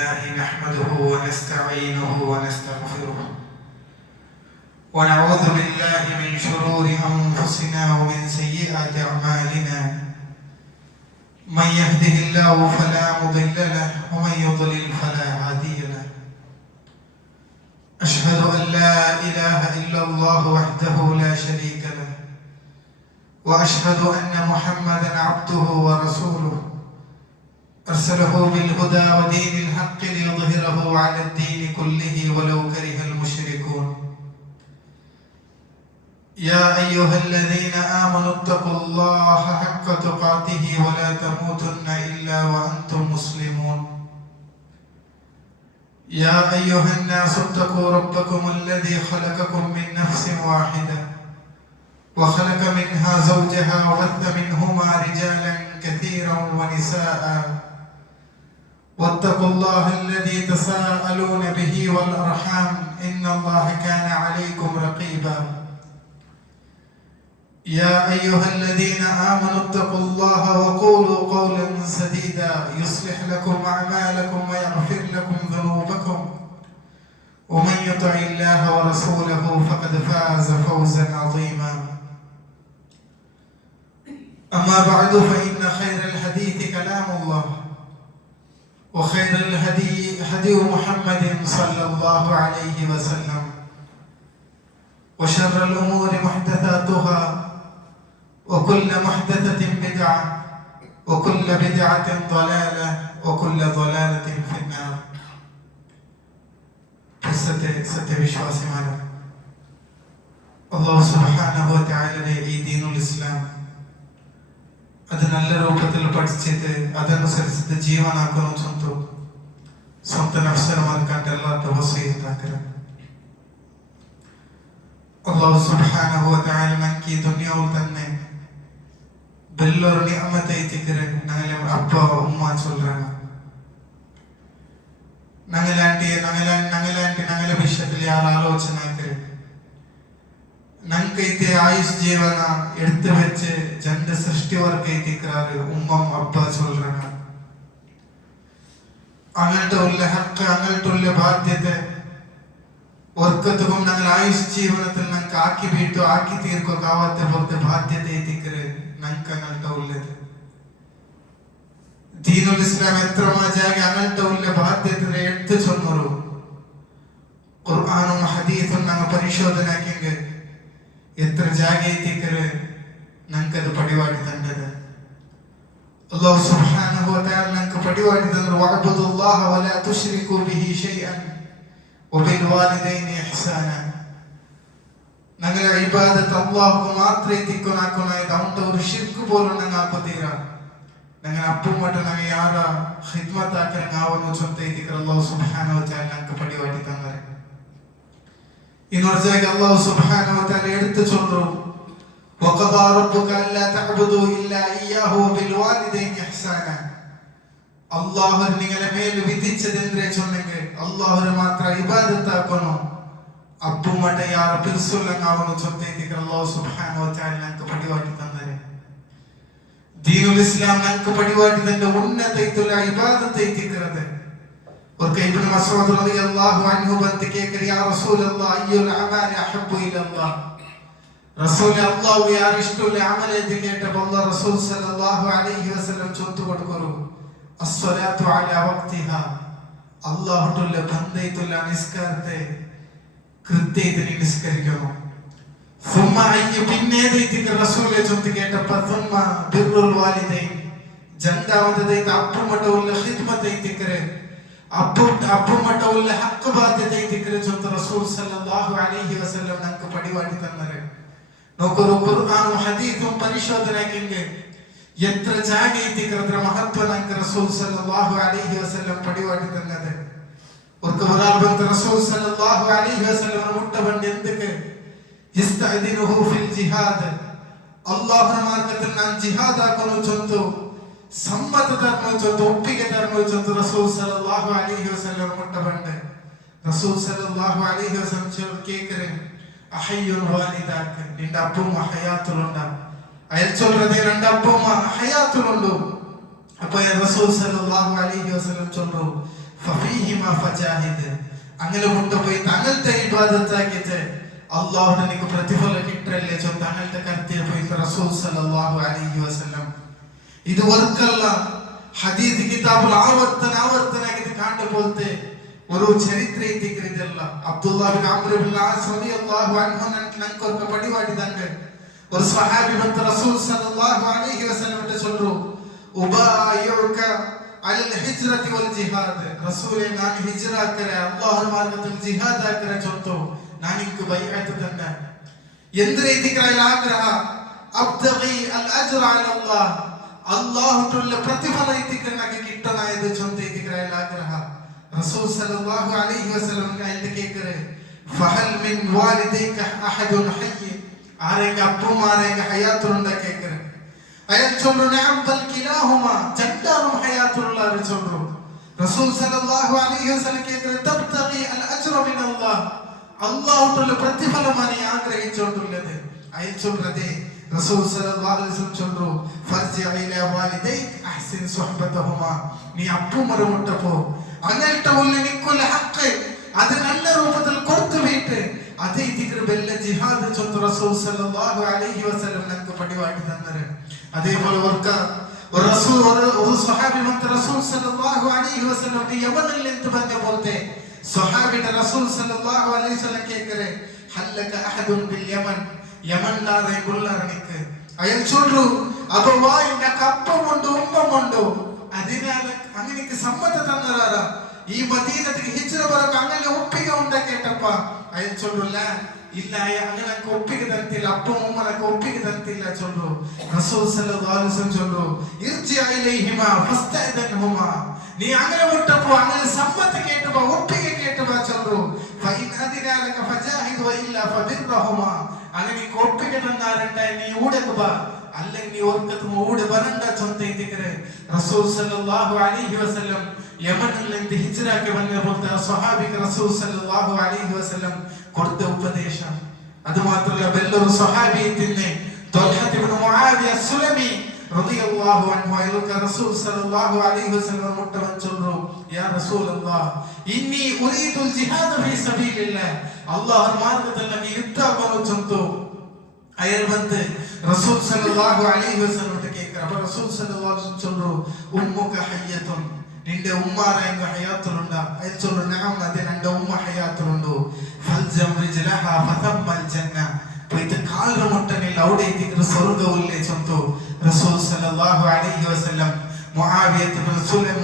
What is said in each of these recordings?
لله نحمده ونستعينه ونستغفره ونعوذ بالله من شرور أنفسنا ومن سيئات أعمالنا من يهده الله فلا مضل له ومن يضلل فلا هادي له أشهد أن لا إله إلا الله وحده لا شريك له وأشهد أن محمدا عبده ورسوله أرسله بالهدى ودين الحق ليظهره على الدين كله ولو كره المشركون يا أيها الذين آمنوا اتقوا الله حق تقاته ولا تموتن إلا وأنتم مسلمون يا أيها الناس اتقوا ربكم الذي خلقكم من نفس واحدة وخلق منها زوجها وبث منهما رجالا كثيرا ونساء واتقوا الله الذي تساءلون به والأرحام إن الله كان عليكم رقيبا يا أيها الذين آمنوا اتقوا الله وقولوا قولا سديدا يصلح لكم أعمالكم ويغفر لكم ذنوبكم ومن يطع الله ورسوله فقد فاز فوزا عظيما أما بعد فإن خير الحديث كلام الله وخير الهدي هدي محمد صلى الله عليه وسلم وشر الأمور محدثاتها وكل محدثة بدعة وكل بدعة ضلالة وكل ضلالة في النار. സത്യവിശ്വാസിമാരെ, അല്ലാഹു സുബ്ഹാനഹു വ തആലയുടെ ഈ ദീനുൽ ഇസ്ലാം അത് നല്ല രൂപത്തിൽ പഠിച്ചിട്ട് അതനുസരിച്ചിട്ട് ജീവനാക്കണം. സ്വന്തം നഫ്സിനെ മറക്കാൻ അല്ലാത്ത വസിയത്താക്കണം. അല്ലാഹു സുബ്ഹാനഹു വ തആല നമുക്ക് ഈ ദുനിയാവിൽ തന്നെ ബെല്ലൊരു നിഅമത്ത് എത്തിക്കരെ ഞങ്ങളെ അപ്പ ഉമ്മ ചൊല്ലുறாங்க. ഞങ്ങളെ വിഷയത്തിൽ യാർ ആലോചന ആക്കരെ ನಂಗೈತೆ ಆಯುಷ್ ಜೀವನ ಎಡ್ತು ವೆಚ್ಚೆ ಜಂಡ ಸೃಷ್ಟಿ ವರ್ಗ ಐತಿಕ್ರಾರು ഉമ്മം അപ്പ ചൊല്ലുறாங்க. അങ്ങനത്തെ ഉള്ള ഹക്ക്, അങ്ങനത്തെ ഉള്ള ബാധ്യത വർക്കത്തും ഞങ്ങൾ ആയുഷ് ജീവനത്തിൽ ഞങ്ങൾക്ക് ആക്കി ബീട്ടു ആക്കി തീർക്കാവാത്ത പോലത്തെ ബാധ്യത എത്തിക്കര് ഞങ്ങൾക്ക് അങ്ങനത്തെ ഉള്ളത്. ദീനുൽ ഇസ്ലാം എത്ര മാജാകെ അങ്ങനത്തെ ഉള്ള ബാധ്യത എടുത്തു ചൊന്നರು. ഖുർആനും ഹദീസും ഞങ്ങൾ പരിശോധനാക്കിയെങ്കിൽ എത്ര ജാഗേത്തിക്കര് ഞങ്ങൾക്കത് പടിവാടി തന്നത്. അല്ലാഹു സുബ്ഹാനഹു വ തആല ഞങ്ങൾക്ക് പടിവാടി തന്നത് വഅബ്ദുല്ലാഹ വലാ തുശ്രികൂ ബിഹി ശൈഅൻ വബിൽ വാലിദൈനി ഇഹ്സാന. ഞങ്ങളെ ഇബാദത്ത് അല്ലാഹുക്ക് മാത്രമേ തിക്കുനാക്കുനായത് അവന്റെ ഒരു ശിർക്ക് പോലും ഞങ്ങൾ ആക്കുതീര. ഞങ്ങൾ അപ്പുമട്ട് ഞങ്ങൾ യാര ഖിദ്മത്ത് ആക്കര ആവുന്നു ചൊന്തൈതിക്കർ അല്ലാഹു സുബ്ഹാനഹു വ തആല ഞങ്ങൾക്ക് പടിവാടി തന്നത്. ಇನ್ನೊಂದು ಜಾಗ ಅಲ್ಲಾಹ್ ಸುಬ್ಹಾನಹು ವ ತಆಲ എടുത്തു ചൊല്ലുന്നു വഖദാ റബ്ബുക അല്ലാ തഅബുദു ഇല്ലാ ഇയ്യാഹു വബിൽ വാലിദൈനി ഇഹ്സാന. അല്ലാഹു നിങ്ങളെ മേൽ വിധിച്ചതെന്തേ ചൊന്നെങ്കിൽ അല്ലാഹുവിനെ മാത്രം ഇബാദത്ത് ആക്കണം. അപ്പുമട്ട യാർ പിർസുല്ലങ്ങാവുന്നു ചൊന്തൈതിക്കർ അല്ലാഹു സുബ്ഹാനഹു വ തആല ഞങ്ങൾക്ക് പടിവാട്ടി തന്നത്. ദീനുൽ ഇസ്ലാം ഞങ്ങൾക്ക് പടിവാട്ടി തന്റെ ഉന്നതയിലുള്ള ഇബാദത്ത് എത്തിക്കുന്നത്. और इब्न मसऊद रलियल्लाहु अन्हु बनते के या रसूल अल्लाह अय्युल अमाल अहब्बु इला अल्लाह. रसूल अल्लाह यार इष्टुल अमल दिकेट अल्लाह रसूल सल्लल्लाहु अलैहि वसल्लम चोंतु കൊടുക്കರು अस्सलातु अला वक्तिहा. അല്ലാഹു തുല്ല ബന്ദൈതുൽ നിസ്കാരത്തെ കൃത്യത്തിന് നിസ്കരിക്കണം. ثم അയ്യ പിന്നെ ദിക്ർ റസൂൽ ചൊന്തു കേട്ടപ്പോൾ ثم ബിർറുൽ വാലിദൈൻ ജന്താവതദൈ അപ്പുമട്ടുള്ള ഖിദ്മത്തെ ദിക്ർ അപ്പുമട്ടുള്ള ഹക്ക് ബാധ്യത ദിക്ർ ചൊന്തു റസൂൽ സല്ലല്ലാഹു അലൈഹി വസല്ലം നമുക്ക് പടിവാടി തന്നത്. നോക്കൂ, ഖുർആനും ഹദീസും പരിശോധനയ്ക്കെങ്കിൽ എത്ര ജാഗെ ദിക്റത്ര മഹത്വം നമുക്ക് റസൂൽ സല്ലല്ലാഹു അലൈഹി വസല്ലം പടിവാടി തന്നത്. ഒരാൾ ಬಂದ റസൂൽ സല്ലല്ലാഹു അലൈഹി വസല്ലം മുട്ട ಬಂದ എന്തൊക്കെ യസ്തഅദിനുഹു ഫിൽ ജിഹാദ്. അല്ലാഹുവിന്റെ മാർഗ്ഗത്തിൽ ഞാൻ ജിഹാദ് ആക്കുന്നു ചൊന്തു സമ്മത ധർമ്മ ചൊന്തു ഒപ്പിക ധർമ്മ ചൊന്തു റസൂൽ സല്ലല്ലാഹു അലൈഹി വസല്ലം മുട്ട ಬಂದ. റസൂൽ സല്ലല്ലാഹു അലൈഹി വസല്ലം കേക്കരെ അഹയ്യുൽ വാലിദാക, നിന്റെ അപ്പുമ്മ ഹയാത്തുലുണ്ടാ. അയാൾ ചൊല്ലത് രണ്ട് അപ്പുമ്മ ഹയാത്തുലുണ്ടു. അപ്പോൾ റസൂൽ സല്ലല്ലാഹു അലൈഹി വസല്ലം ചൊല്ലു ഫഫീഹിമാ ഫജാഹിദ്. അങ്ങനെ കൊണ്ടുപോയി തങ്ങളുടെ ഇബാദത്താക്കിയിട്ട് അള്ളാഹുടെ നിനക്ക് പ്രതിഫലം കിട്ടല്ലേ ചോ തങ്ങളുടെ കരുത്തിൽ പോയി റസൂൽ സല്ലല്ലാഹു അലൈഹി വസല്ലം. ഇത് വർക്കല്ല, ഹദീസ് കിതാബിൽ ആവർത്തനായിട്ട് കണ്ടുപോലത്തെ ഒരു ചരിത്ര ഇതില്ല. Abdullah bin Amr bin as റളിയല്ലാഹു അൻഹു നൻകൊക്കെ പടിവാടിದಂಗೆ ഒരു സ്വഹാബി വന്ന് റസൂൽ സല്ലല്ലാഹു അലൈഹി വസല്ലം ചൊല്ലു, ഉബായിഉക അലൽ ഹിജ്റതി വൽ ജിഹാദ്. റസൂലേ ഞാൻ ഹിജ്റ ആക്കറെ, അല്ലാഹുവിന്റെ മാർഗ്ഗത്തിൽ ജിഹാദ് ആക്കറെ ചൊല്ലുന്നു, ഞാൻ എനിക്ക് ബൈഅത്ത് തന്നെ. എന്ത് രീതിയിലുള്ള ആഗ്രഹ? അബ്തഗി അൽ അജ്റ അലല്ലാഹ്, അല്ലാഹുവിന്റെ പ്രതിഫലം ഇതിക്ക് കിട്ടനായത് ചൊല്ലുന്ന ആഗ്രഹ. റസൂൽ സല്ലല്ലാഹു അലൈഹി വസല്ലം കൈയിട്ട് കേക്കറെ, ഫഹൽ മിൻ വാലിദൈക അഹദുൻ ഹയ്യ്, ആരെങ്കിലും അപ്പുമാരെങ്കിലും ഹയാത്തുണ്ടോ കേക്കറെ. അയാൾ ചൊല്ലു, നഅം ബൽ കിലാഹുമാ, രണ്ടാളും ഹയാത്തുള്ളവർ ചൊല്ലു. റസൂൽ സല്ലല്ലാഹു അലൈഹി വസല്ലം കേക്കറെ, തബ്തഗി അൽ അജ്റ മിൻ അല്ലാഹ്, അല്ലാഹുവിന്റെ പ്രതിഫലമാണ് നീ ആഗ്രഹിച്ചുകൊണ്ടുള്ളത്. അയാൾ ചൊല്ലതെ റസൂൽ സല്ലല്ലാഹു അലൈഹി വസല്ലം ചൊല്ലു, ഫർജി ഇലാ വാലിദൈക അഹ്സിൻ സുഹ്ബതഹുമാ, നീ അപ്പുമാരെ മുട്ടപ്പോ അങ്ങനത്തെ ഉള്ളിനിക്കുള്ള ഹക്ക് അത് നല്ല രൂപത്തിൽ കൊടുത്തുവിട്ട് അതേ ഇതിക്ക് ബെല്ല ജിഹാദ് ചൊല്ല് റസൂൽ സല്ലല്ലാഹു അലൈഹി വസല്ലം നമുക്ക് പടിവാട്ടി തന്നത്. അതേപോലെ ഒരു സ്വഹാബി വന്ന് റസൂൽ സല്ലല്ലാഹു അലൈഹി വസല്ലം യമനിൽ നിന്ന് വന്ന പോലത്തെ സ്വഹാബിയുടെ റസൂൽ സല്ലല്ലാഹു അലൈഹി വസല്ലം കേക്കറെ, ഹല്ലക അഹദുൻ ബിൽ യമൻ, യമൻലാരെ ഗുള്ളറനിക്ക്. അയാൾ ചൊല്ലു, അബവായി നക്ക് അപ്പമുണ്ട് ഉമ്മമുണ്ട്, അതിനാൽ അങ്ങനെക്ക് സമ്മതം തന്നറാ ഈ മദീനത്തിക്ക് ഹിജ്റ വരക്ക് അങ്ങനെ ഒപ്പിക ഉണ്ട കേട്ടപ്പ അയാൾ ചൊല്ലുല്ല, ഇല്ല അങ്ങനെ ഒപ്പിക തരത്തില്ല, അപ്പം ഉമ്മനക്ക് ഒപ്പിക തരത്തില്ല ചൊല്ലു. റസൂൽ സല്ലല്ലാഹു അലൈഹി വസല്ലം ചൊല്ലു, ഇർജി ഇലൈഹിമാ ഫസ്തഅദൻഹുമാ, നീ അങ്ങനെ വിട്ടപ്പോ അങ്ങനെ സമ്മതം കേട്ടപ്പോ ഒപ്പിക കേട്ടപ്പോ ചൊല്ലു, ഫഇൻ അദിനാലക ഫജാഹിദ് വഇല്ലാ ഫബിർഹുമാ, അങ്ങനെ ഒപ്പിക തന്നാരണ്ടായി നീ ഊടക അല്ലെങ്കിൽ നീ ഓർക്കത്തും ഊട് വരണ്ട ചൊന്തയിത്തിക്കരെ. റസൂൽ സല്ലല്ലാഹു അലൈഹി വസല്ലം യമനിൽ നിന്ന് ഹിജ്റക്ക് വന്ന പോലത്തെ സ്വഹാബിക്ക് റസൂൽ സല്ലല്ലാഹു അലൈഹി വസല്ലം കൊടുത്ത ഉപദേശം. അതുമാത്രമല്ല വേറൊരു സ്വഹാബിയത്തിനെ ത്വൽഹത്ത് ഇബ്നു മുആവിയ സുലമി റളിയല്ലാഹു അൻഹു അയാൾക്ക് റസൂൽ സല്ലല്ലാഹു അലൈഹി വസല്ലം മുട്ടവൻ ചൊല്ലു, യാ റസൂലല്ലാഹ് ഇന്നി ഉരീദുൽ ജിഹാദ ഫീ സബീലില്ലാഹ്, അല്ലാഹുവിന്റെ മാർഗ്ഗത്തിൽ എനിക്ക് യുദ്ധം ചൊല്ലുന്നു. അയാൾ വന്ന് റസൂൽ സല്ലല്ലാഹു അലൈഹി വസല്ലം കേൾക്കുക. അപ്പോൾ റസൂൽ സല്ലല്ലാഹു അലൈഹി വസല്ലം ചൊല്ലു, ഉമ്മുക ഹയ്യത്തുൻ, നിന്റെ ഉമ്മാരങ്ങ ഹയാത്തുലുണ്ട. അയാൾ ചൊല്ലു, നഅം അതെ എൻ്റെ ഉമ്മ ഹയാത്തുലുണ്ട്. ഫൽജം റിജ്ലഹാ ഫതമ്മൽ ജന്ന, പോയിട്ട് കാലിന്റെ മുട്ടനിൽ അവിടെ എത്തിക്കുന്ന സ്വർഗ്ഗവുല്ലേ ചൊല്ലുന്നു. റസൂൽ സല്ലല്ലാഹു അലൈഹി വസല്ലം മുആവിയത്ത് ഇബ്നു സുലൈം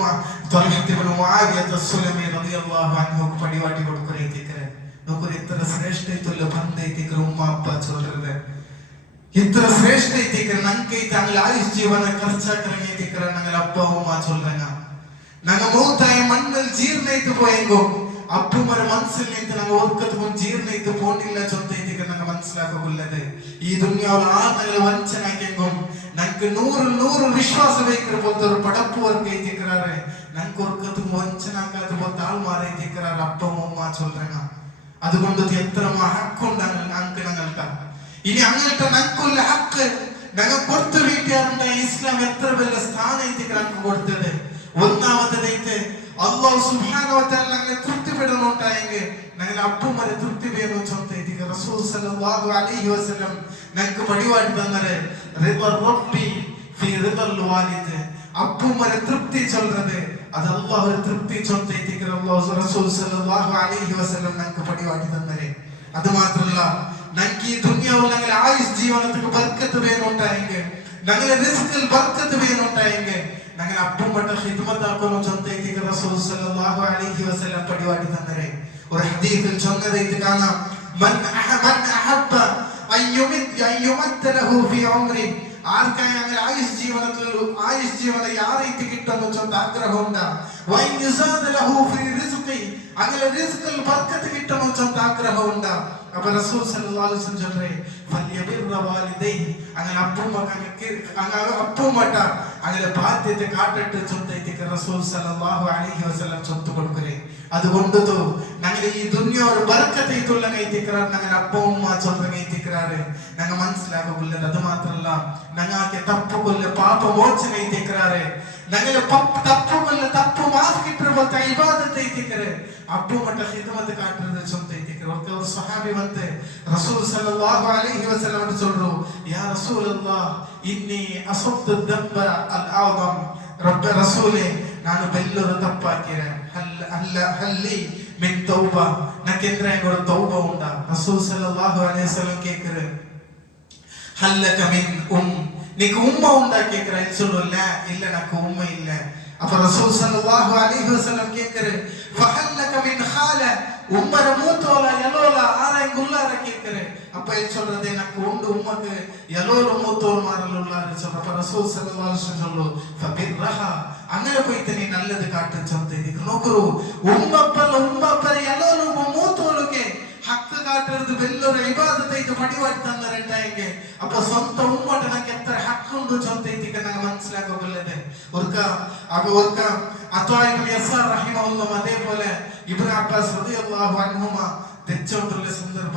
ത്വൽഹത്ത് ഇബ്നു മുആവിയത്ത് സുലമി റളിയല്ലാഹു അൻഹു പടിവാട്ടി കൊടുക്കുറേത്തിക്കരെ. നോക്കൂ എത്ര ശ്രേഷ്ഠത്തുള്ള ബന്ധയിത്തിക്കര ഉമ്മ അപ്പ ചൊല്ലുന്നത്, ഇത്ര ശ്രേഷ്ഠ ಐತಿಕರ ನಂಗೆ ತಂಗಳ ಆಯುಷ್ ಜೀವನ ಖರ್ಚಾಕರಂಗ ಐತಿಕರ ನಂಗಲ ಅಪ್ಪ ಅಮ್ಮ ಚೊಲ್ಲಂಗ ನಂಗ ಮೌತಾಯ ಮಣ್ಣಲ್ಲಿ ಜೀರ್ಣ ಐತು ಪೋಯಂಗೋ ಅಪ್ಪು ಮರ ಮನಸ್ಸಲ್ಲಿ ನಿಂತು ನಂಗ ಓದ್ಕತ್ಕೊಂಡು ಜೀರ್ಣ ಐತು ಪೋಂಡಿಲ್ಲ ಚೊಂತ ಐತಿಕರ ನಂಗ ಮನಸ್ಸಲಾಗಬಲ್ಲದೆ ಈ ದುನಿಯಾವಳ ಆನಗಲ ವಂಚನಾಕೆಂಗೋ ನಂಗೆ ನೂರು ವಿಶ್ವಾಸ ಬೇಕರ ಬೋಲ್ತರು ಪಡಪ್ಪು ವರ್ಗ ಐತಿಕರಾರೆ ನಂಗೆ ಓರ್ಕತ್ಕೊಂಡು ವಂಚನಾಕಾದ ಬೋಲ್ತ ಆಳ್ ಮಾರ ಐತಿಕರಾರ ಅಪ್ಪ ಅಮ್ಮ ಚೊಲ್ಲಂಗ അതുകൊണ്ട് എത്ര ഹക്കുണ്ട് അങ്ക് ഞങ്ങൾക്ക ഇനി അങ്ങനത്തെ ഞങ്ങൾക്കുള്ള ഹക്ക് ഞങ്ങൾ കൊടുത്തു വീട്ടുകാരുണ്ട ഇസ്ലാം എത്ര വലിയ സ്ഥാനത്തേക്ക് ഞങ്ങൾക്ക് കൊടുത്തത്. ഒന്നാമത്തേത് അല്ലാഹു സുബ്ഹാനഹു വ തആല ഞങ്ങളെ തൃപ്തിപ്പെടണോണ്ടായെങ്കിൽ ഞങ്ങൾ അപ്പുമാരെ തൃപ്തി പേരുന്ന ചൊന്തേക്ക് റസൂൽ സല്ലല്ലാഹു അലൈഹി വസല്ലം ഞങ്ങൾക്ക് പടിവാടി തന്നത് റിദൽ റബ്ബി ഫീ റിദൽ വാലിദ്, അപ്പുമാരെ തൃപ്തി ചൊല്ലുന്നത് അത് അല്ലാഹുവിന്റെ തൃപ്തി ചൊന്തേക്ക് റസൂൽ സല്ലല്ലാഹു അലൈഹി വസല്ലം ഞങ്ങൾക്ക് പടിവാടി തന്നത്. അത് മാത്രമല്ല ഞങ്ങൾക്ക് ഈ ദുനിയാവിൽ ഞങ്ങളെ ആയുസ് ജീവനത്തിക്ക് ബർക്കത്ത് വേണോണ്ടായെങ്കിൽ ഞങ്ങളെ റിസ്കിൽ ബർക്കത്ത് വേണോണ്ടായെങ്കിൽ ഞങ്ങൾ അപ്പുമ്മട്ട ഖിദ്മത്താക്കുന്ന ചൊന്തേക്ക് റസൂൽ സല്ലല്ലാഹു അലൈഹി വസല്ലം പടിവാടി തന്നത്. ഒരു ഹദീസിൽ ചൊന്നതായിട്ട് കാണാം, മൻ അഹബ്ബ അയ്യുമദ്ദ ലഹു ഫീ ഉംരി, ആർക്കായി അങ്ങനെ ആയുസ് ജീവനം യാറേക്ക് കിട്ടുന്ന ചൊന്ത ആഗ്രഹമുണ്ട്. അങ്ങനെ റിസ്കിൽ ബർക്കത്ത് കിട്ടണം ചൊന്ത ആഗ്രഹമുണ്ട്. അപ്പൊ റസൂൽ സല്ലല്ലാഹു അലൈഹി വസല്ലം ചൊല്ലേ ഫല്യബിർറ വാലിദൈഹി, അങ്ങനെ അപ്പുമ്മട്ട അങ്ങനെ ബാധ്യത കാട്ടിട്ട് ചൊന്തേക്ക് റസൂൽ സല്ലല്ലാഹു അലൈഹി വസല്ലം ചൊത്തു കൊടുക്കരെ. അതുകൊണ്ട് ഞങ്ങൾ ഈ ദുനിയാവിൽ ബർക്കത്ത് ചെയ്തുള്ള കൈത്തിക്കറാറ് ഞങ്ങൾ അപ്പുമ്മ ചൊന്ത കൈത്തിക്കറാറ് ഞങ്ങൾ മനസ്സിലാക്കുള്ളത്. അത് മാത്രമല്ല ഞങ്ങൾക്ക് തപ്പുകൊല്ല പാപ മോചന കൈത്തിക്കറാറ് ഞങ്ങളെ ತಪ್ಪು ಮಾಫ್ ಕಿಟ್ರ ಬಲ್ತ ಇಬಾದತ್ ಐತಿಕರೆ ಅಪ್ಪು ಮಟ ಖಿದಮತ್ ಕಾಟ್ರದ ಚೊಂತ ಐತಿಕರೆ ஒரு சஹாபி வந்து ரசூல் ஸல்லல்லாஹு அலைஹி வஸல்லம் கிட்ட சொல்றோம் யா ரசூலல்லாஹ் இன்னி அஸப்து தம்ப அல் ஆதம் ரப்ப ரசூலே ನಾನು ಬೆಲ್ಲರು ತಪ್ಪಾಕಿರೆ ಹಲ್ಲಿ ಮಿನ್ ತೌಬಾ ನಕೆಂದ್ರೆ ஒரு தௌபா உண்டா ரசூல் ஸல்லல்லாஹு அலைஹி வஸல்லம் கேக்குற ஹல்லக மின் நீக்கு உம்மா உண்டா கேக்குற சொல்றல இல்ல எனக்கு உம்மா இல்ல அப்ப ரசூல் ஸல்லல்லாஹு அலைஹி வஸல்லம் கேக்குற ஃபஹல்லக மின் خاல உம்மர மூத்தோல யலோல ஆரைங்குள்ளார கேக்குற அப்ப சொல்றது எனக்கு உண்டு உம்மக்கு யலோல மூத்தோல் மாறலுள்ளார சொல்ற ரசூல் ஸல்லல்லாஹு அலைஹி வஸல்லம் சொல்லு ஃபபிர்ரஹா അങ്ങനെ പോയിട്ട് നീ നല്ലത് കാട്ടൻ ചൊന്തേക്ക് നോക്കൂ ഉമ്മപ്പ യലോല മൂത്തോലൊക്കെ ಹಕ್ಕು ಕಾಟರದು ಬೆಲ್ಲರ ಇಬಾದತ್ ಐತೆ ಪಡಿವಾಟ್ ತಂದರಂಟಾಯಿಗೆ ಅಪ್ಪ ಸ್ವಂತ ಉಮ್ಮಟ ನಂಗೆ ಎತ್ತರ ಹಕ್ಕು ಚೊಂತೈತಿ ನಂಗೆ മനസ്സിലാക്കಬಲ್ಲದೆ ഒർക്ക അത്വാ ഇബ്നു യസാർ റഹിമഹുല്ലാഹ് അതേപോലെ ഇബ്നു അബ്ബാസ് റളിയല്ലാഹു അൻഹുമ തെച്ചോണ്ടുള്ള സന്ദർഭ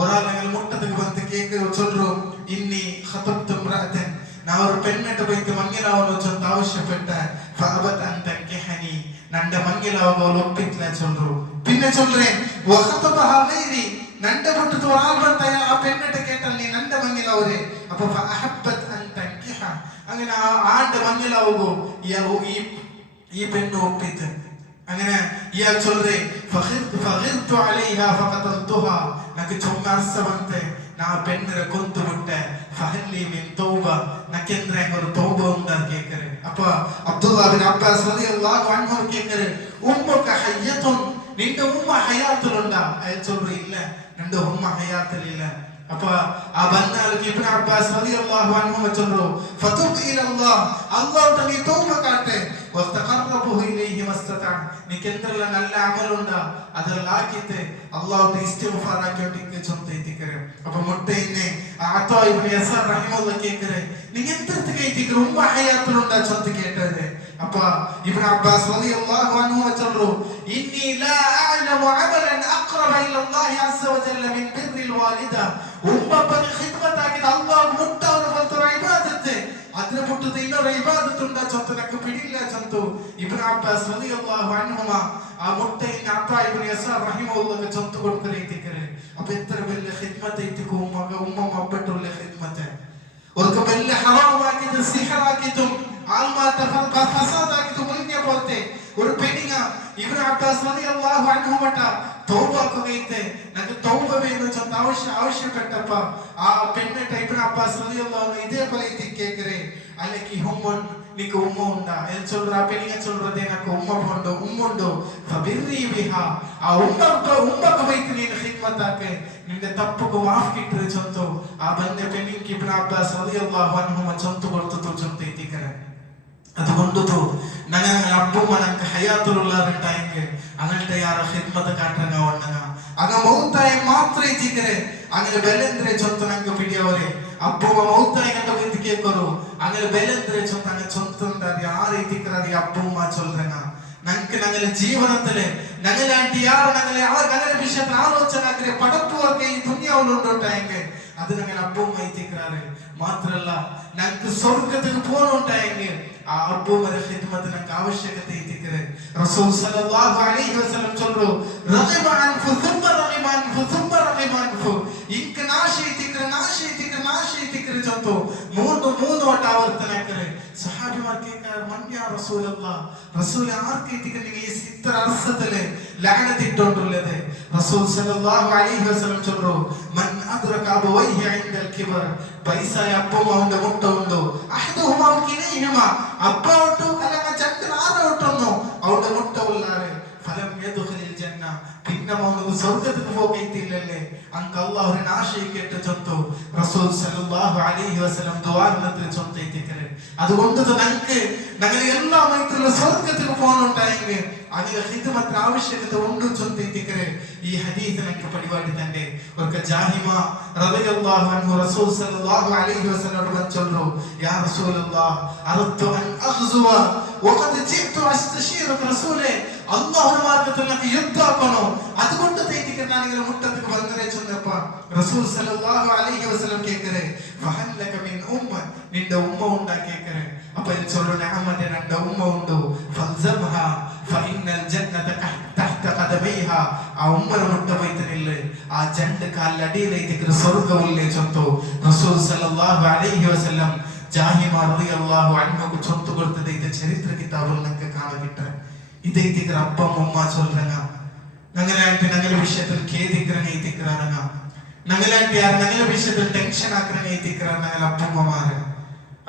ഒരാൾ ഞങ്ങൾ മുട്ടത്തേക്ക് വന്ന് കേക്ക് ചൊല്ലു ഇന്നി ഖതബ്തു ഇംറഅതൻ நான் ஒரு பெண்ணிட்ட போயிட்டு மங்கிலாவன்னு சொந்த ஆവശ്യപ്പെട്ട ஃபஅபத் அன் தன்கிஹனி நண்ட மங்கிலாவ ஒப்பிட்ல சொல்றோம் பின்ன சொல்றேன் வഖதபஹா கைரி நண்ட ಬಿಟ್ಟು ஒராள் ಬಂತ ಆ பெண்ணிட்ட கேட்டல் நீ நண்ட மங்கிலாவரே அப்ப ஃபஅஹப்பத் அன் தன்கிஹ അങ്ങനെ ആണ്ട മങ്ങിലാവോ ഈ പെണ്ണ് ഒപ്പിട്ട് അങ്ങനെ ഇയാൾ சொல்றே فغرت عليها فقتلتها నాకు ചൊമ്മാർസവന്ತೆ ನಾ ಪೆನ್ನರ ಕೊಂತು ಬಿಟ್ಟೆ ಫಹಲ್ಲಿ ಮಿನ್ ತೌಬಾ ನಕೆಂದ್ರೆ ஒரு தௌபா உண்டா கேக்குறே அப்ப அப்துல்லாஹ் பின் அப்பாஸ் ரலியல்லாஹு அன்ஹு கேக்குறே உம்முக ஹய்யத்துன் நிண்ட உம்மா ஹயாத்துல் உண்டா சொல்றே இல்ல நிண்ட உம்மா ஹயாத்துல் இல்ல அப்ப abannaluக்கு இப்னு அப்பாஸ் ரலியல்லாஹு அன்ஹு சொல்றோ ஃபதுப் இலல்லாஹ் அல்லாஹ் தனி தௌபா காட்டே வஸ்தகர்ரபுஹு இலைஹி மஸ்ததா நிகெந்தரல நல்ல அமல் உண்டா ಅದರಲ್ಲಿ ಹಾಕಿತೆ ಅಲ್ಲಾಹ್ ಇಸ್ತಿಗ್ಫಾರ್ ಹಾಕಿಟ್ಟಿಕ್ಕೆ ಚೊಂತೈತಿಕರೆ ಅಪ್ಪ ಮೊಟ್ಟೆನ್ನೆ ಆತಾ ಇಬ್ನು ಯಸಾರ್ ರಹಿಮಹುಲ್ಲಾಹ್ ಕೇಕರೆ ನೀ ಎಂತರ್ತಿಗೆ ಐತಿಕರೆ ಉಮ್ಮ ಹಯಾತುಲ್ ಉಂಡಾ ಚೊಂತ ಕೇಟದೆ ಅಪ್ಪ ಇಬ್ನು ಅಬ್ಬಾಸ್ ರಲಿಯಲ್ಲಾಹು ಅನ್ಹು ಚಲ್ರು ಇನ್ನಿ ಲಾ ಅಅಲಮು ಅಮಲನ್ ಅಕ್ರಬ ಇಲಾ ಅಲ್ಲಾಹ್ ಅಸ್ಸ ವಜಲ್ಲ ಮಿನ್ ಬಿರ್ರಿಲ್ ವಾಲಿದ ಉಮ್ಮ ಬನಿ ಖಿದ್ಮತ್ ಆಗಿದ ಅಲ್ಲಾಹ್ ಮುಟ್ಟವರ ಬಲ್ತರ ಇಬಾದತ್ ಅದರ ಬಿಟ್ಟು ಇನ್ನೊಂದು ಇಬಾದತ್ ಉಂಡಾ ಚೊಂತ ನಕ್ಕೆ ಪಿಡಿಲ್ಲ ಚೊಂತು ಇಬ್ನು ಅಬ್ಬಾಸ್ ರಲಿಯಲ್ಲಾಹು ಅನ್ಹುಮ ಆ ಮುಟ್ಟೆಯನ್ನು ಅತಾ ಇಬ್ನು ಯಸಾರ್ ರಹಿಮಹುಲ್ಲಾಹ್ ಚೊಂತ ಕೊಡ್ಕರೆ ಐತಿಕರೆ ಅಪ್ಪ ಎತ್ತರ ಬೆಲ್ಲ ಖಿದ್ಮತ್ ಐತಿಕು ಉಮ್ಮ ಮಬ್ಬಟ್ಟುಲ್ಲ ಖಿದ್ಮತ್ ಒರ್ಕ ಬೆಲ್ಲ ಹರಾಮ್ ಆಗಿದ್ದು ಸಿಹರ್ ಆಗಿದ್ದು ಆಲ್ಮಾತ ಫಸಾದ್ ಆಗಿದ್ದು ಮುನ್ಯ ಬೋಲ್ತೆ ഒരു പെണ്ണിങ്ങ ഇബ്നു അബ്ബാസ് റളിയല്ലാഹു അൻഹു മട്ട തൗബക്ക് ഗൈത്തെ നക്ക് തൗബ വേണം ചൊന്ത ആവശ്യപ്പെട്ടപ്പ ആ പെണ്ണിട്ട ഇബ്നു അബ്ബാസ് റളിയല്ലാഹു അൻഹു ഇതേ പോലെ കേക്കരെ അല്ലക്കി ഹുമ്മൻ നിക്ക് ഉമ്മ ഉണ്ടാ എൽ ചൊല്ற ആ പെണ്ണിങ്ങ ചൊല്றதே നക്ക് ഉമ്മുണ്ടോ ഫബിർരി ബിഹാ ആ ഉമ്മക്ക് വൈത്ത് നീ ഖിദ്മತ್ ആക്കെ നിന്റെ തപ്പുക്ക് മാഫ് കിട്ടರೆ ചൊന്തു ആ ബന്ദ പെണ്ണിക്ക് ഇബ്നു അബ്ബാസ് റളിയല്ലാഹു അൻഹു ചൊന്തു കൊടുത്തു ചൊന്തൈതിക്കರೆ അതുകൊണ്ട് ഞങ്ങൾ അപ്പുമ്മ ഞങ്ങൾക്ക് ഹയാത്തുള്ളവരുണ്ടായെങ്കിൽ അങ്ങനത്തെ യാರ ಖಿದ್ಮತ್ ಕಾಟ್ರಂಗ ಒಣ್ಣಂಗ ಆಗ ಮೌತಾಯ ಮಾತ್ರ ಇಚ್ಚಿಕರೆ അങ്ങനെ ಬೆಲೆಂದ್ರೆ ಚೊಂತ ನಂಗೆ ಪಿಡಿಯವರೆ ಅಪ್ಪುಮ್ಮ ಮೌತಾಯ ಗಂಟ ಬಿದ್ದು ಕೇಳ್ಕೊರು അങ്ങനെ ಬೆಲೆಂದ್ರೆ ಚೊಂತ അങ്ങ് ചൊന്തണ്ടാരി ആ രീതിക്കറാരി അപ്പുമ്മ ചൊല്ലുറങ്ങ ഞങ്ങൾക്ക് ഞങ്ങളുടെ ജീവനത്തില് ഞങ്ങളായിട്ട് ഞങ്ങളുടെ വിഷയത്തിൽ ആലോചന പടപ്പുവർക്ക് ഈ ദുനിയാവിലുണ്ടായെങ്കിൽ അത് ഞങ്ങൾ അപ്പുമ്മ എത്തിക്കാറ് മാത്രല്ല ഞങ്ങൾക്ക് സ്വർഗത്തിൽ പോകണുണ്ടായെങ്കിൽ ആ അപ്പുമ്മയുടെ ഖിദ്മത്ത് ഞങ്ങൾക്ക് ആവശ്യകത എത്തിക്കറ് റസൂൽ സല്ലല്ലാഹു അലൈഹി വസല്ലം ചൊല്ലു റഗിബ അൻഫു ثم റഗിബ അൻഫു ثم റഗിബ അൻഫു ഇൻക നാശി എത്തിക്കറ് ചൊന്തു മൂന്ന് വട്ട ആവർത്തനക്കറ് സഹാബിമാർ കേൾക്കാർ മന്യ റസൂലല്ലാഹ് റസൂൽ ആർക്ക് എത്തിക്കറ് ഈ ഇത്ര അർത്ഥത്തില് ലഅനത്ത് ഇട്ടുകൊണ്ടുള്ളത് റസൂൽ സല്ലല്ലാഹു അലൈഹി വസല്ലം ചൊല്ലു മൻ അദ്റക അബവൈഹി ഇൻദൽ കിബർ പൈസ അപ്പുമ്മ ഉണ്ട് മുട്ട ഉണ്ട് അഹദുഹുമാ കിലൈഹിമാ അപ്പ ഒട്ടു അല്ല ചക്കര ആര ഒട്ടൊന്നു അവിടെ മുട്ട ഉള്ളാരെ ഫലം യദ്ഖുലിൽ ജന്ന പിന്നെ അവನು സ്വർഗ്ഗത്തിലേക്ക് പോകയിട്ടില്ലല്ലേ ಅಂಕ ಅಲ್ಲಾಹ್ನ ಆಶಯ ಕೇಟ್ಟು ಚೊಂತು ರಸೂಲ್ ಸಲ್ಲಲ್ಲಾಹು ಅಲೈಹಿ ವಸಲ್ಲಂ ದುಆರನತ್ರ ಚೊಂತೈತಿಕರೆ അതുകൊണ്ട് ഞങ്ങൾ എല്ലാ മൈത്രിലും സ്വർഗ്ഗത്തിൽ പോകണുണ്ടായെങ്കിൽ അതിലെ ഖിദ്മത്ത് ആവശ്യകത ഉണ്ട് ചൊന്തിക്കരെ ഈ ഹദീസ് നമുക്ക് പരിപാടി തന്നെ ഒരു ജാഹിമ റളിയല്ലാഹു അൻഹു റസൂൽ സല്ലല്ലാഹു അലൈഹി വസല്ലം പറഞ്ഞു യാ റസൂലല്ലാഹ് അറദ്തു അൻ അഗ്സുവ വഖദ് ജിഅതു അസ്തശീറു റസൂലേ അല്ലാഹുവിന്റെ മാർഗ്ഗത്തിൽ നമുക്ക് യുദ്ധം ആക്കണം അതുകൊണ്ട് തെറ്റിക്കണാണെങ്കിൽ മുട്ടത്തേക്ക് വന്നരെ ചെന്നപ്പ റസൂൽ സല്ലല്ലാഹു അലൈഹി വസല്ലം കേക്കരെ ഫഹല്ലക മിൻ ഉമ്മ, നിന്റെ ഉമ്മ ഉണ്ടാ കേക്കരെ. അപ്പൊ ഇത് ചൊല്ലു നഅമത നിന്റെ ഉമ്മ ഉണ്ട് ഫൽസംഹ ഫഇന്നൽ ജന്നത തഹ്ത ഖദമൈഹാ. ആ ഉമ്മന മുട്ട പോയിത്തനില്ലേ ആ ജണ്ട് കാലടിയിലേക്ക് സ്വർഗ്ഗവുല്ലേ ചൊന്തു റസൂൽ സല്ലല്ലാഹു അലൈഹി വസല്ലം. ജാഹിമ റളിയല്ലാഹു അൻഹു ചൊന്തു കൊടുത്തത് ഇത് ചരിത്ര കിതാബിൽ നമുക്ക് കാണാൻ കിട്ടും. ഇതൈತಿ അപ്പ ഉമ്മ ചൊല്ലറങ്ങ ഞങ്ങളായിട്ട് ഞങ്ങളുടെ വിഷയത്തിൽ ഖേദിക്കറങ്ങ എത്തിക്കറാറങ്ങ ഞങ്ങളായിട്ട് ಯಾರು ഞങ്ങളുടെ വിഷയത്തിൽ ടെൻഷൻ ആക്കറങ്ങ എത്തിക്കറാറ ഞങ്ങളുടെ അപ്പമ്മമാര്.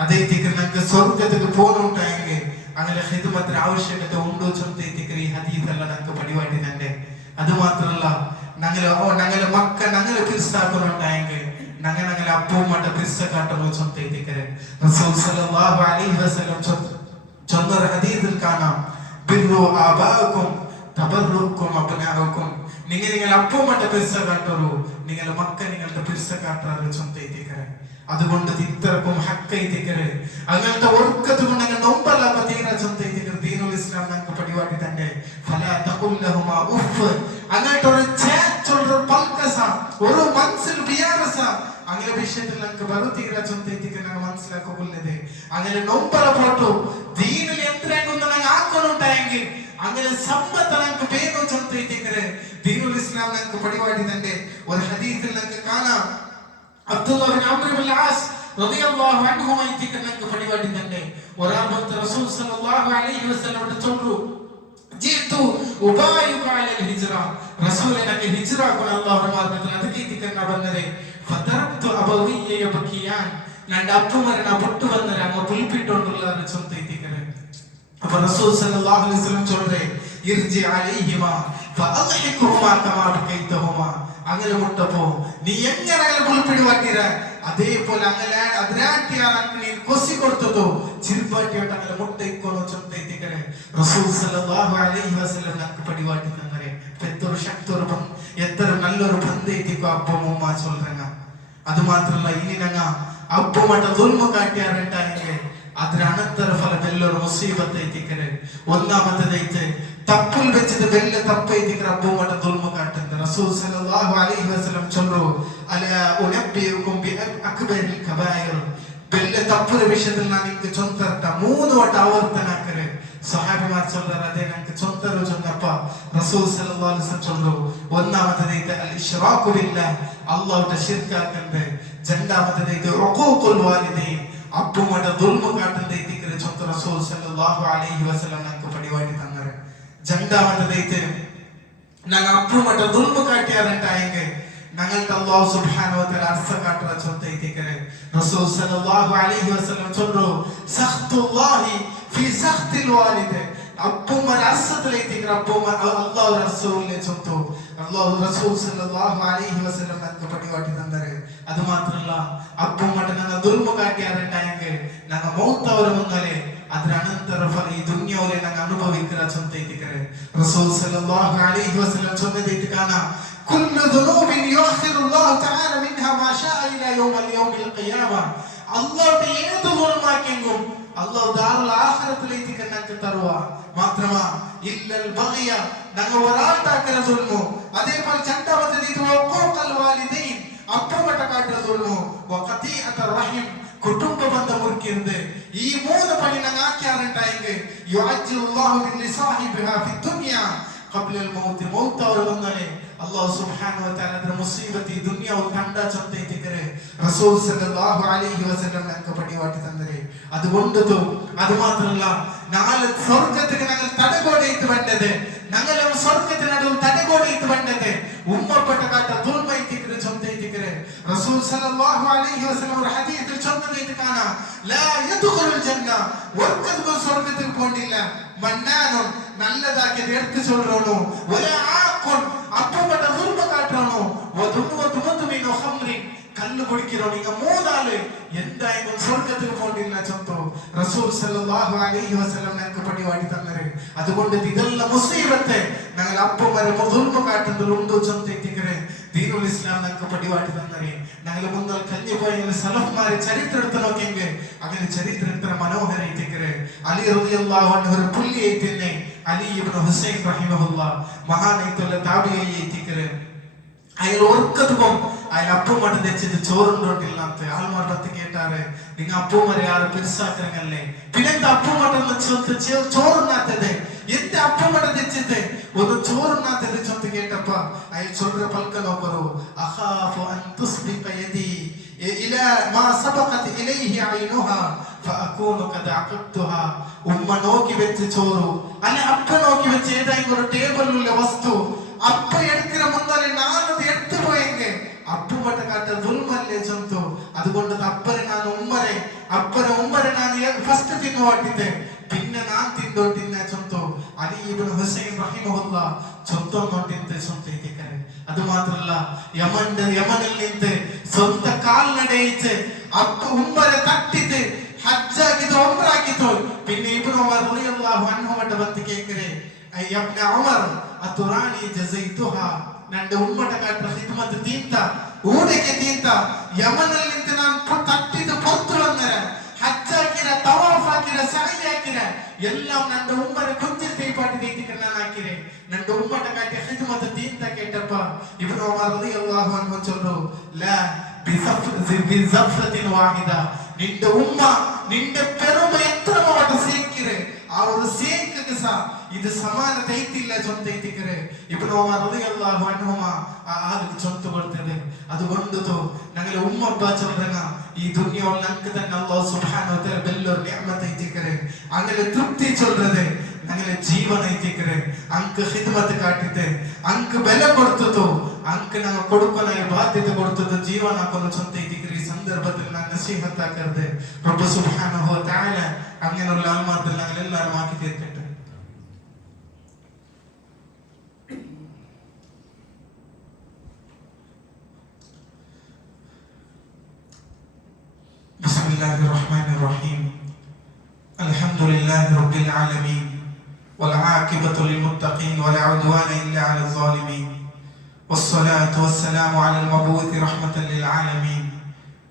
അതൈತಿക്ക് ഞങ്ങൾക്ക് സ്വർഗ്ഗത്തിക്ക് പോകണുണ്ടായെങ്കിൽ അങ്ങനെ ഹിദ്മത്തിന് ആവശ്യകത ഉണ്ടോ ചൊന്ത എത്തിക്കറി ഈ ഹദീസല്ല ഞങ്ങൾക്ക് പടിവാട്ടിനെ. അത് മാത്രമല്ല ഞങ്ങളെ മക്ക ഞങ്ങളെ പിരിസാക്കുന്നുണ്ടായെങ്കിൽ ഞങ്ങളെ അപ്പൂമ്മയുടെ പിരിസ കാട്ടണോ ചൊന്ത എത്തിക്കരെ. റസൂൽ സല്ലല്ലാഹു അലൈഹി വസല്ലം ചൊന്നൊരു ഹദീസിൽ കാണാം ബിർറു ആബാഅക്കും തബർറുക്കും അബ്നാഅക്കും. നിങ്ങൾ അപ്പൂമ്മയുടെ പിരിസ കാട്ടറു നിങ്ങളുടെ മക്ക നിങ്ങളുടെ പിരിസ കാട്ടാറ് ചൊന്ത എത്തിക്കരെ. അതുകൊണ്ട് ഇത്രക്കും ഹക്ക എത്തിക്കരെ. അങ്ങനത്തെ ഒർക്കത്ത് കൊണ്ട് അങ്ങനെ നൊമ്പല്ലാത്ത തീര ചൊന്ത എത്തിക്കരെ. ദീനുൽ ഇസ്ലാം ഞങ്ങൾക്ക് പടിവാട്ടി തന്നെ ഫലാ തഖുൽ ലഹുമാ ഉഫ്. അങ്ങനത്തെ ഒരു ചൊല്ലറ പൽക്കസ ഒരു മനസ്സിൽ ബിയാറസ അങ്ങനെ വിഷയത്തിൽ ഞങ്ങൾക്ക് ബറുതീര ചൊന്ത എത്തിക്കരെ. ഞങ്ങൾ മനസ്സിലാക്കുള്ളത് അങ്ങനെ നൊമ്പല പോട്ടു ദീനിൽ എത്രയാകുന്ന ഞങ്ങൾ ആക്കുന്നുണ്ടായെങ്കിൽ അങ്ങനെ സമ്പത്ത് ഞങ്ങൾക്ക് ಬೇಗ ചൊന്ത എത്തിക്കരെ. ദീനുൽ ഇസ്ലാം ഞങ്ങൾക്ക് പടിവാട്ടി തന്നെ ഒരു ഹദീസിൽ ഞങ്ങൾക്ക് കാണാം Abdullah bin Amr bin as റളിയല്ലാഹു അൻഹുമ എത്തിക്കരെ ഞങ്ങൾക്ക് പടിവാട്ടി തന്നെ. ഒരാൾ റസൂൽ സല്ലല്ലാഹു അലൈഹി വസല്ലം ചൊല്ലു ജിതു ഉബായിക അലൽ ഹിജ്റ. റസൂലേ ഞങ്ങൾക്ക് ഹിജ്റ കൊന അല്ലാഹുവിന്റെ മാർഗ്ഗത്തിൽ ಅದಕ್ಕೆ എത്തിക്കരെ ಬಂದರೆ ഫതറത്തു അബവിയ യബ്കിയാൻ. രണ്ട് അപ്പുമരന പൊട്ടു വന്നര അങ്ങ് പുൽപ്പിട്ടുകൊണ്ടുള്ള ചൊന്ത എത്തിക്കരെ. അപ്പൊ റസൂൽ സല്ലല്ലാഹു അലൈഹി വസല്ലം ചൊല്ലേ ഇർജി അലൈഹിമാ ഫഅദ്ഹിഖുമാ കമാ ബകൈതഹുമാ. അങ്ങനെ മുട്ടപ്പോ നീ എങ്ങനെ പുൽപ്പിടി വാട്ടിര അതേപോലെ അങ്ങനെ അതിനാട്ടിയാർക്ക് നീ കൊസി കൊടുത്തതോ ചിരിപ്പാട്ടിയോട്ട് അങ്ങനെ മുട്ട ഇക്കോളോ ചൊന്ത എത്തിക്കരെ. റസൂൽ സല്ലല്ലാഹു അലൈഹി വസല്ലം നമുക്ക് പടിവാട്ടി തന്നരെ. എത്തൊരു ശക്തൊരു എത്ര നല്ലൊരു ബന്ധ എത്തിക്കോ അപ്പ ഉമ്മ ചൊല്ലറങ്ങ. അത് മാത്രമല്ല ഇനി ഞങ്ങ അപ്പമട്ട ദുൽമ കാട്ടിയാറുണ്ടായെങ്കിൽ അതിന് അനന്തര ഫലം എല്ലാവരും മുസീബത്ത് എത്തിക്കരെ. ഒന്നാമത്തേത് തപ്പിൽ വെച്ചത് വലിയ തപ്പ് എത്തിക്കര അപ്പമട്ട ദുൽമ കാട്ടുന്നത്. റസൂൽ സല്ലല്ലാഹു അലൈഹി വസല്ലം ചൊല്ലു അലാ ഉനബ്ബിഉകും ബി അക്ബരിൽ കബായിർ. വലിയ തപ്പുര വിഷയത്തിൽ ഞാൻ നിങ്ങൾക്ക് ചൊന്തർട്ട 3 വട്ട ആവർത്തനാക്കരെ. സഹാബിമാർ ചൊല്ലറ അതെ ഞങ്ങൾക്ക് ചൊന്തരു ചൊന്നപ്പ റസൂൽ സല്ലല്ലാഹു അലൈഹി വസല്ലം ചൊല്ലു ഒന്നാമത്തേത് അൽ ഇശ്റാഖു ബില്ലാഹ് അല്ലാഹുവിന്റെ ശിർക്കാക്കുന്നത്. രണ്ടാമത്തേത് ഉഖൂഖുൽ വാലിദൈൻ അപ്പുമ്മയുടെ ദുൽമ കാട്ടുന്നത് എത്തിക്കരെ ചൊന്ത റസൂൽ സല്ലല്ലാഹു അലൈഹി വസല്ലം ഞങ്ങൾക്ക് പടിവാട്ടി തന്നരെ. രണ്ടാമത്തേത് ഞങ്ങൾ അപ്പുമ്മയുടെ ദുൽമ കാട്ടിയാറുണ്ടായെങ്കിൽ ഞങ്ങൾക്ക് അല്ലാഹു സുബ്ഹാനഹു വ തആല അർസ കാട്ടുന്ന ചൊന്ത എത്തിക്കരെ. റസൂൽ സല്ലല്ലാഹു അലൈഹി വസല്ലം ചൊല്ലു സഖ്തുല്ലാഹി ഫീ സഖ്തിൽ വാലിദ്. അപ്പുമ്മ അർസത്തിലേക്ക് അപ്പുമ്മ അല്ലാഹു റസൂലിനെ ചൊന്തു അല്ലാഹു റസൂൽ സല്ലല്ലാഹു അലൈഹി വസല്ലം ഞങ്ങൾക്ക് പടിവാട്ടി തന്നരെ. അത് മാത്രമല്ല അപ്പുമ്മയുടെ ഞങ്ങൾ ദുൽമ കാട്ടിയാറുണ്ടായെങ്കിൽ ഞങ്ങൾ മൗത്തവരെ മുന്നലെ അതിന് അനന്തര ഫലം ഈ ദുനിയാവിലെ ഞങ്ങൾ അനുഭവിക്കുന്ന ചൊന്ത എത്തിക്കരെ. റസൂൽ സല്ലല്ലാഹു അലൈഹി വസല്ലം ചൊന്നതായിട്ട് കാണാം കുല്ലു ദുനൂബിൻ യുഅഖിറുല്ലാഹു തആല മിൻഹാ മാ ശാഅ ഇലാ യൗമിൽ ഖിയാമ. അല്ലാഹുവിന്റെ ഏത് ദുൽമാക്കെങ്കും അല്ലാഹു ദാറുൽ ആഖിറത്തിലേക്ക് ഞങ്ങൾക്ക് തരുക. മാത്രമാ ഇല്ലൽ ബഗിയ ഞങ്ങൾ ഒരാൾക്കാക്കുന്ന ദുൽമു. അതേപോലെ രണ്ടാമത്തേത് ഉഖൂഖുൽ വാലിദൈൻ അപ്പമട്ട കാട്ടുന്ന ദുൽമു വഖതിഅത്തുർ റഹിം കുടുംബ ബന്ധം മുറിക്കുന്നത്. ഈ 3 പണി ഞങ്ങൾ ആക്കിയാറുണ്ടായെങ്കിൽ യുഅജ്ജിലുല്ലാഹു ബിലിസാഹിബിഹാ ഫിദ്ദുനിയ ഖബ്ലൽ മൗത്ത്. മൗത്ത് അവർ വന്നാലേ അല്ലാഹു സുബ്ഹാനഹു വ തആല അതിന്റെ മുസീബത്ത് ഈ ദുനിയാവിൽ കണ്ടാ ചൊന്ത എത്തിക്കരെ. റസൂൽ സല്ലല്ലാഹു അലൈഹി വസല്ലം ഞങ്ങൾക്ക് പടിവാട്ടി തന്നരെ. അതുകൊണ്ട് അത് മാത്രമല്ല നാളെ സ്വർഗ്ഗത്തിന് ഞങ്ങൾ തടകോടയിട്ട് വേണ്ടത് ഞങ്ങളും സ്വർഗ്ഗത്തിനടും തടകോടയിട്ട് വേണ്ടത് ഉമ്മപ്പെട്ട കാട്ട ദുൽമ എത്തിക്കരെ ചൊന്ത എത്തിക്കരെ. റസൂൽ സല്ലല്ലാഹു അലൈഹി വസല്ലം ഒരു ഹദീസിൽ ചൊന്നതായിട്ട് കാണാം ലാ യദ്ഖുലുൽ ജന്ന വർക്കതു സ്വർഗ്ഗത്തിൽ പോണ്ടില്ല മന്നാനും നല്ലതാക്കിയത് എടുത്തു ചൊല്ലണോ വലാ ആഖുൻ അപ്പപ്പെട്ട ദുൽമ കാട്ടണോ വദുമതുമിനു ഖംറിൻ കള്ളു കുടിക്കണോ. നിങ്ങൾ 3 ആള് എന്തായാലും സ്വർഗ്ഗത്തിൽ പോണ്ടില്ല ചൊന്തോ റസൂൽ സല്ലല്ലാഹു അലൈഹി വസല്ലം ഞങ്ങൾക്ക് പടിവാട്ടി തന്നരെ. അതുകൊണ്ട് ഇതെല്ലാം മുസീബത്ത് ഞങ്ങൾ അപ്പമരെ ദുൽമ കാട്ടുന്നതിലുണ്ടോ ചൊന്ത എത്തിക്കരെ. ദീനുൽ ഇസ്ലാം ഞങ്ങൾക്ക് പടിവാട്ടി തന്നരെ. ഞങ്ങൾ മുന്നൽ കഴിഞ്ഞു പോയ സലഫ്മാരെ ചരിത്രം എടുത്ത് നോക്കിയെങ്കിൽ അങ്ങനെ ചരിത്രം എത്ര മനോഹരമായിട്ടിക്കരെ. അലി റളിയല്ലാഹു അൻഹു ഒരു പുല്ലിയെ തിന്നെ അലി ഇബ്നു ഹുസൈൻ റഹിമഹുല്ലാ മഹാനായിട്ടുള്ള താബിഈ അയാൾ ഓർക്കതും അയാൾ അപ്പം മട്ട് തെച്ചിട്ട് ചോറുണ്ടോട്ടില്ലാത്ത ആൾമാർ പത്ത് കേട്ടാറ് നിങ്ങ അപ്പം മറിയാറ് പെരുസാക്കരങ്ങല്ലേ പിന്നെന്താ അപ്പം മട്ടെന്ന് ചോറുന്നാത്തത് എന്റെ അപ്പം മട്ട തെച്ചിട്ട് ഒന്ന് ചോറുന്നാത്തത് ചൊന്ന് കേട്ടപ്പ അയാൾ ചൊല്ലുற പൽക്ക നോക്കറു അഖാഫു അൻ തുസ്ബിക യദി ഇലാ മാ സബഖത് ഇലൈഹി ഐനുഹാ ഫഅകൂനു ഖദ അഖബ്തുഹാ ഉമ്മ നോക്കി വെച്ച് ചോറു അല്ല അപ്പ നോക്കി വെച്ച് ഏതായാലും ഒരു ടേബിളിലുള്ള വസ്തു അപ്പ എടുക്കുന്ന മുന്നേ നാനത് എടുത്തു പോയെങ്കിൽ അപ്പു മട്ട കാട്ട ദുൽമല്ലേ ചൊന്തു അതുകൊണ്ട് അപ്പരെ ನಾನು ഉമ്മരെ ನಾನು ಫಸ್ಟ್ ತಿನ್ನುವಾಟಿದ್ದೆ പിന്നെ ഞാൻ തിന്നോട്ടിന്നെ ചൊന്തു അലി ഇബ്നു ഹുസൈൻ റഹിമഹുല്ലാ ചൊന്തോട്ടിന്റെ ചൊന്തേതിക്കരെ അത് മാത്രല്ല യമനിൽ നിന്ന് സ്വന്തം കാൽനടയിച്ച് അപ്പ ഉമ്മരെ തട്ടിട്ട് ഹജ്ജാക്കിതോ ഉംറാക്കിതോ പിന്നെ ഇബ്നു ഉമർ റളിയല്ലാഹു അൻഹു മട്ട ബന്ത് കേക്കരെ ابن عمر اتراني جزيتها നന്റെ ഉമ്മട്ട കാട്ട ഖിദ്മത്ത് തീന്ത ഊടേക്ക് തീന്ത യമനിൽ നിന്ന് ഞാൻ തട്ടിട്ട് പുറത്തു വന്നര ഹജ്ജാക്കിര തവാഫാക്കിര സഅയാക്കിര എല്ലാം നന്റെ ഉമ്മരെ കുഞ്ചിൽ തേപ്പാട്ടി തീറ്റിക്കണ നാക്കിരെ നന്റെ ഉമ്മട്ട കാട്ട ഖിദ്മത്ത് തീന്ത കേട്ടപ്പ ഇബ്നു ഉമർ റളിയല്ലാഹു അൻഹു ചൊല്ലു ലാ ബിസഫ്റത്തിൻ വാഹിദ നിന്റെ ഉമ്മ നിന്റെ പെരുമ എത്ര മാവട്ട സേക്കിരെ ആ ഒരു സേക്ക് ഇത് സമാനത ಐತಿಲ್ಲ ಚೊಂತ ಐತಿಕರೆ ಇಬ್ನು ಉಮರ್ റളിയല്ലാഹു അൻഹുമ ആൾക്ക് ചൊന്ത കൊടുത്തത് അതുകൊണ്ട് ഞങ്ങളെ ഉമ്മ ചൊല്ലുന്ന ഈ ദുനിയാവിൽ നമുക്ക് തന്നെ അല്ലാഹു സുബ്ഹാനഹു വ തആല ബല്ലൊരു നിഅമത്ത് ಐತಿಕರೆ അങ്ങനെ തൃപ്തി ചൊല്ലുന്നത് ഞങ്ങളെ ജീവന ಐತಿಕರೆ ಅಂಕ ಖಿದ್ಮತ್ ಕಾಟಿದೆ ಅಂಕ ಬೆಲೆ ಕೊಡ್ತದೋ ಅಂಕ ನಾವು ಕೊಡುಕನ ಬಾಧ್ಯತೆ ಕೊಡ್ತದ ಜೀವನ ಹಾಕೊಂಡು ಚೊಂತ ಐತಿಕರೆ ಈ ಸಂದರ್ಭದಲ್ಲಿ ನಾನು ನಸೀಹತ್ ಆಕರ್ದೆ ರಬ್ಬ ಸುಬ್ಹಾನಹು ವ ತಆಲ അങ്ങനെയുള്ള ആൾമാർദ്ദം ഞങ്ങളെല്ലാവരും ആക്കി തീർക്കട്ടെ. بسم الله الرحمن الرحيم الحمد لله رب العالمين والعاقبة للمتقين ولا عدوان إلا على الظالمين والصلاة والسلام على المبعوث رحمة للعالمين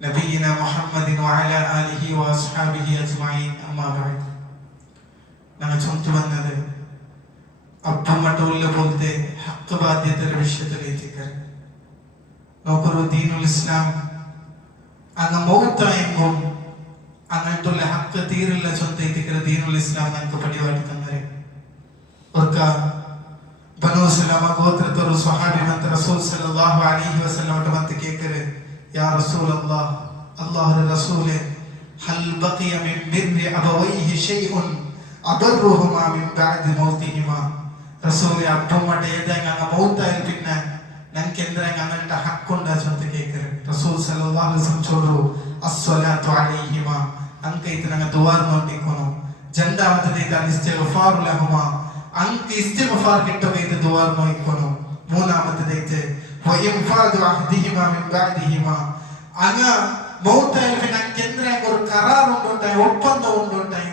نبينا محمد وعلى آله وأصحابه أجمعين أما بعد ഞങ്ങൾ ചൊന്തു വന്നത് അപ്പം മട്ടുള്ള പോലത്തെ ഹക്ക് ബാധ്യതയുടെ വിഷയത്തിലേക്ക് നോക്കൊരു ദീനുൽ ഇസ്ലാം അങ്ങ് മൗത്തായെങ്കും അങ്ങനത്തുള്ള ഹക്ക് തീരില്ല ചൊന്തേറ്റിക്കര ദീനുൽ ഇസ്ലാം ഞങ്ങൾക്ക് പടിവാട്ടി തന്നരെ ഓർക്ക ബനൂ സലമ ഗോത്രത്തൊരു സ്വഹാബി മന്ത് റസൂൽ സല്ലല്ലാഹു അലൈഹി വസല്ലം മന്ത് കേക്കരെ യാ റസൂലല്ലാഹ് അല്ലാഹുവിന്റെ റസൂലേ ഹൽ ബഖിയ മിൻ ബിർരി അബവൈഹി ശൈഉൻ അബറുഹുമാ മിൻ ബഅദി മൗതിഹിമാ റസൂലേ അപ്പം മട്ട് ഏതെങ്കിലും അങ്ങ് മൗത്തായാൽ പിന്നെ ഞങ്ങൾക്ക് എന്തെങ്കിലും അങ്ങനത്തെ ഹക്കുണ്ടാ ചൊന്ത കേക്കരെ റസൂൽ സല്ലല്ലാഹു അലൈഹി വസല്ലം ചൊല്ലു അസ്സലാത്തു അലൈഹിമാ ಅಂಕ ಇದು ನಂಗೆ ದುವಾರ್ ನೋಡಿಕೊನು ಜಂಡಾವತದ ಇದು ಇಸ್ತಿಗ್ಫಾರ್ ಲಹುಮಾ ಅಂಕ ಇಸ್ತಿಗ್ಫಾರ್ ಕಿಟ್ಟೋಗೆ ಇದು ದುವಾರ್ ನೋಡಿಕೊನು ಮೂನಾಮತದ ಇದು ವ ಇನ್ಫಾದು ಅಹದಿಹಿಮಾ ಮಿನ್ ಬಅದಿಹಿಮಾ ಅಂಗ ಮೌತೈಲ್ ನಂಗೆ ಎಂದ್ರೆ ಒಂದು ಕರಾರ್ ಉಂಟುಂಟಾಯಿ ಒಪ್ಪಂದ ಉಂಟುಂಟಾಯಿ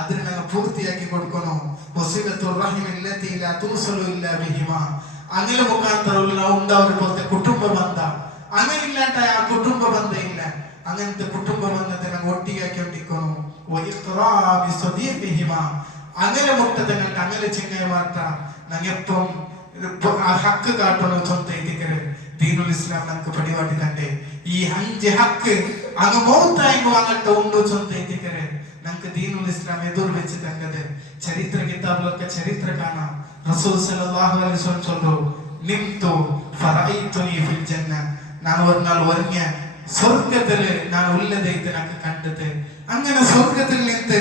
ಅದ್ರ ನಂಗೆ ಪೂರ್ತಿಯಾಗಿ ಕೊಡ್ಕೊನು ವಸಿಲತು ರಹಿಮ್ ಇಲ್ಲತಿ ಲಾ ತುಸಲು ಇಲ್ಲಾ ಬಿಹಿಮಾ ಅಂಗಲ ಮುಖಾಂತರ ಉಂಡವರ ಪೋತೆ ಕುಟುಂಬ ಬಂಧ അങ്ങനെ ഇല്ലാണ്ട ആ കുടുംബ ബന്ധം ഇല്ല അങ്ങനത്തെ കുടുംബ ബന്ധത്തെ ഞങ്ങൾ ഒട്ടിയാക്കി ഒട്ടിക്കുന്നു അങ്ങനെ മുട്ടത്തെ ഞങ്ങൾക്ക് അങ്ങനെ ചെങ്ങായി മാറ്റ ഞങ്ങെപ്പം ഹക്ക് കാട്ടണം സ്വന്തം എത്തിക്കര് ദീനുൽ ഇസ്ലാം ഞങ്ങൾക്ക് പടിവാട്ടി തന്നെ ഈ 5 ഹക്ക് അങ്ങ് മൗത്തായെങ്കിൽ അങ്ങനത്തെ ഉണ്ടോ സ്വന്തം എത്തിക്കര് ഞങ്ങൾക്ക് ദീനുൽ ഇസ്ലാം എതിർ വെച്ച് തന്നത് ചരിത്ര കിതാബിലൊക്കെ ചരിത്ര കാണാം റസൂൽ സല്ലല്ലാഹു അലൈഹി വസല്ലം ചൊല്ലു നിംതു ഫറഅയ്തുനി ഫിൽ ജന്ന ನಾನು ഒരു നാൾ ഒരഞ്ഞ സ്വർഗ്ഗത്തിൽ ഞാൻ ഉള്ളതായിട്ട് എനിക്ക് കണ്ടത് അങ്ങനെ സ്വർഗ്ഗത്തിൽ നിന്ന്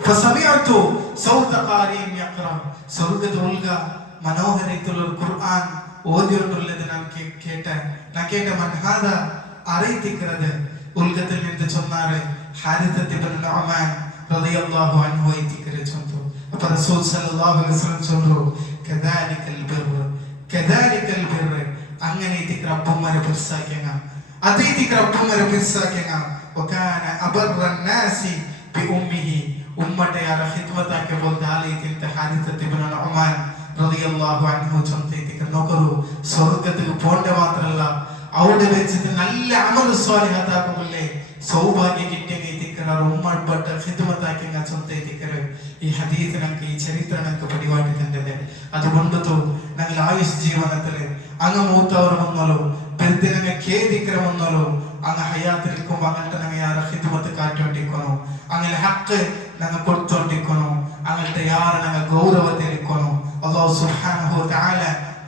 ഫസമിഅതു സൗത ഖാരിൻ യഖറ സ്വർഗ്ഗത്തിൽ ഉൾഗ മനോഹരമായിട്ടുള്ള ഖുർആൻ ഓതിയിട്ടുള്ളത് ഞാൻ കേട്ട മൻഹാദ അറിയിക്കുന്നത് ഉൾഗത്തിൽ നിന്ന് ചൊന്നാറ് ഹാരിസത്ത് ഇബ്നു നുഅമാൻ റളിയല്ലാഹു അൻഹു എത്തിക്കരെ ചൊന്നു അപ്പോൾ റസൂൽ സല്ലല്ലാഹു അലൈഹി വസല്ലം ചൊന്നു കദാലികൽ ബിർ അങ്ങനെ ഇതിക്ക് റബ്ബുമാരെ പിർസാക്കിയങ്ങ അതേ ഇതിക്ക് റബ്ബുമാരെ പിർസാക്കിയങ്ങ വകാന അബറൻ നാസി ബി ഉമ്മിഹി ഉമ്മത്തെ യാ ഖിദ്മതാക്കെ ബോൽദ ആലയിത്തെ ഹാരിസത്ത് ഇബ്നു നുഅമാൻ റളിയല്ലാഹു അൻഹു ചൊന്തേതിക്ക് നോക്കൂ സ്വർഗ്ഗത്തിൽ പോണ്ട മാത്രമല്ല അവിടെ വെച്ചിട്ട് നല്ല അമൽ സ്വാലിഹത്താക്കുമല്ലേ സൗഭാഗ്യം കിട്ടിയ ഇതിക്ക് ತಿಕ್ಕರ ಉಮ್ಮಳ್ಪಟ್ಟ ಖಿದ್ಮತಾಕಿಂಗ ಚೊಂತೆ ತಿಕ್ಕರು ಈ ಹದೀತ್ ನಂಗೆ ಈ ಚರಿತ್ರ ನಂಗೆ ಪಡಿವಾಟಿ ತಂದಿದೆ അതുകൊണ്ടു ഞങ്ങൾ ആയുസ് ജീവനത്തിൽ അങ്ങ് മൂത്തവർ വന്നോളൂ പെരുത്തിനങ്ങ് ഖേദിക്കര വന്നോളൂ അങ്ങ് ഹയാത്തിരിക്കുമ്പോൾ അങ്ങനത്തെ ഞങ്ങൾ യാറെ ഹിദ്മത്ത് കാറ്റോണ്ടിക്കണോ അങ്ങനെ ഹക്ക് ഞങ്ങൾ കൊടുത്തോണ്ടിക്കണോ അങ്ങനത്തെ യാറെ ഞങ്ങൾ ഗൗരവത്തിരിക്കണോ അല്ലാഹു സുബ്ഹാനഹു വ തആല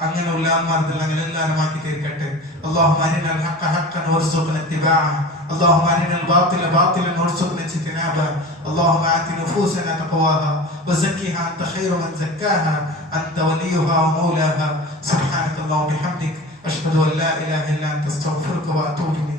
അങ്ങനെയുള്ള ആത്മാർത്ഥത്തിൽ ഞങ്ങൾ എല്ലാവരും ആക്കി തീർക്കട്ടെ اللهم أرنا الحق حقا وارزقنا اتباعه اللهم أرنا الباطل باطلا وارزقنا اجتنابه اللهم آت نفوسنا تقواها وزكها أنت خير من زكاها أنت وليها ومولاها سبحانك اللهم وبحمدك أشهد أن لا إله إلا أنت أستغفرك وأتوب إليك